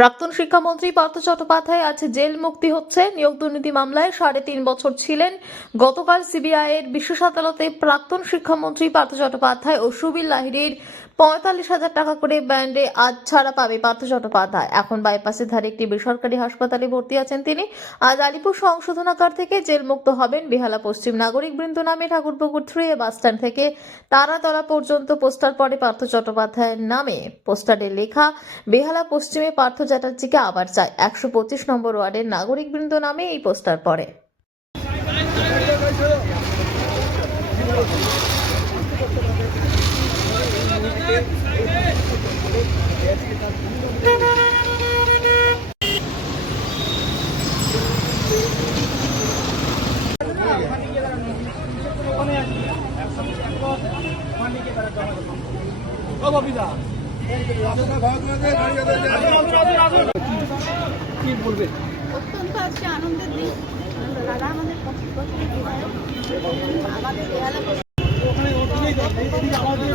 প্রাক্তন শিক্ষামন্ত্রী পার্থ চট্টোপাধ্যায় আজ জেল মুক্তি হচ্ছে। নিয়োগ দুর্নীতি মামলায় সাড়ে তিন বছর ছিলেন। গতকাল সিবিআই এর বিশেষ আদালতে প্রাক্তন শিক্ষামন্ত্রী পার্থ চট্টোপাধ্যায় ও সুবীর লাহিড়ির পঁয়তাল্লিশ হাজার টাকা করে ব্যান্ডে আজ ছাড়া পাবে পার্থ চট্টোপাধ্যায়। এখন বাইপাসের ধারে একটি বেসরকারি হাসপাতালে ভর্তি আছেন তিনি। আজ আলিপুর সংশোধনাগার থেকে জেল মুক্ত হবেন বেহালা পশ্চিম নাগরিক বৃন্দ নামে ঠাকুরপুকুর থ্রি বাসস্ট্যান্ড থেকে। তারাতলা পর্যন্ত পোস্টার পড়ে পার্থ চট্টোপাধ্যায়ের নামে। পোস্টারে লেখা, বেহালা পশ্চিমে পার্থ চ্যাটার্জিকে আবার চায় একশো পঁচিশ নম্বর ওয়ার্ডের নাগরিক বৃন্দ নামে এই পোস্টার পড়ে। কি বলবে অত্যন্ত আজকে আনন্দের দিন। দাদা আমাদের এদিকে আমাদের